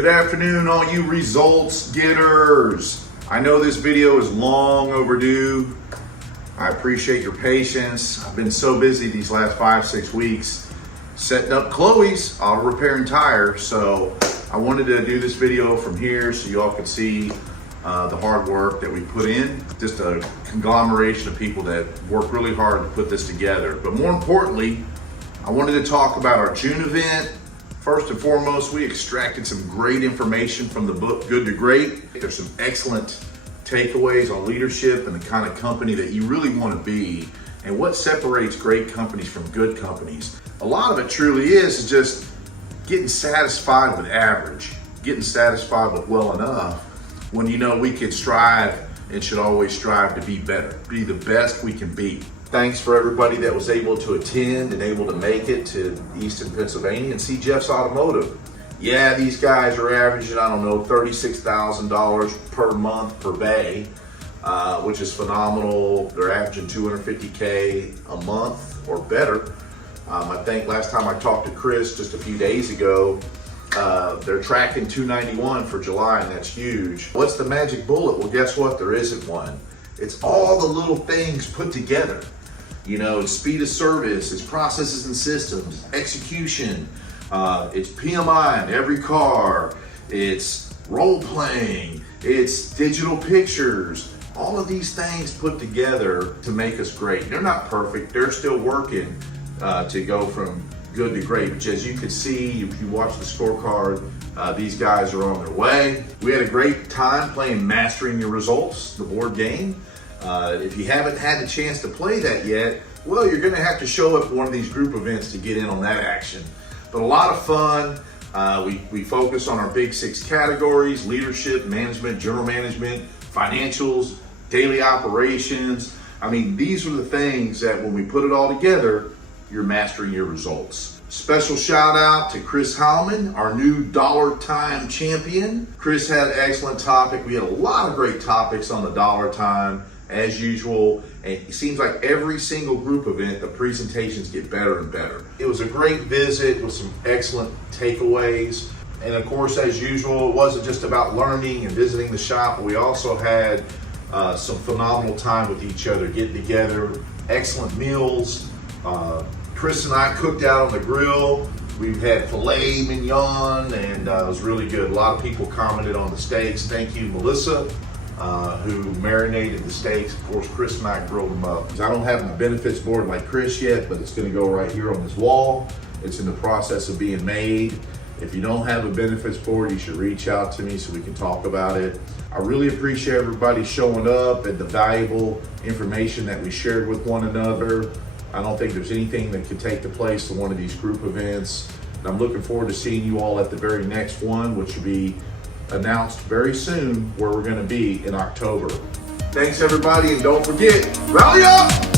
Good afternoon, all you results getters. I know this video is long overdue. I appreciate your patience. I've been so busy these last 5-6 weeks setting up Chloe's auto repair and tire. So I wanted to do this video from here so you all could see the hard work that we put in. Just a conglomeration of people that worked really hard to put this together. But more importantly, I wanted to talk about our June event. First and foremost, we extracted some great information from the book, Good to Great. There's some excellent takeaways on leadership and the kind of company that you really want to be and what separates great companies from good companies. A lot of it truly is just getting satisfied with average, getting satisfied with well enough when you know we could strive and should always strive to be better, be the best we can be. Thanks for everybody that was able to attend and able to make it to Easton, Pennsylvania and see Jeff's Automotive. Yeah, these guys are averaging, I don't know, $36,000 per month per bay, which is phenomenal. They're averaging $250K a month or better. I think last time I talked to Chris just a few days ago, they're tracking $291 for July, and that's huge. What's the magic bullet? Well, guess what? There isn't one. It's all the little things put together. You know, it's speed of service, it's processes and systems, execution, it's PMI in every car, it's role playing, it's digital pictures. All of these things put together to make us great. They're not perfect, they're still working to go from good to great, which as you can see, if you watch the scorecard, these guys are on their way. We had a great time playing Mastering Your Results, the board game. If you haven't had the chance to play that yet, well, you're gonna have to show up at one of these group events to get in on that action. But a lot of fun. We focus on our big 6 categories: leadership, management, general management, financials, daily operations. I mean, these are the things that when we put it all together, you're mastering your results. Special shout out to Chris Howman, our new dollar time champion. Chris had an excellent topic. We had a lot of great topics on the dollar time as usual. And it seems like every single group event, the presentations get better and better. It was a great visit with some excellent takeaways. And of course, as usual, it wasn't just about learning and visiting the shop, but we also had some phenomenal time with each other, getting together, excellent meals. Chris and I cooked out on the grill. We've had filet mignon, and it was really good. A lot of people commented on the steaks. Thank you, Melissa, who marinated the steaks. Of course, Chris and I grilled them up. I don't have my benefits board like Chris yet, but it's gonna go right here on this wall. It's in the process of being made. If you don't have a benefits board, you should reach out to me so we can talk about it. I really appreciate everybody showing up and the valuable information that we shared with one another. I don't think there's anything that could take the place of one of these group events. And I'm looking forward to seeing you all at the very next one, which will be announced very soon where we're gonna be in October. Thanks everybody, and don't forget, rally up!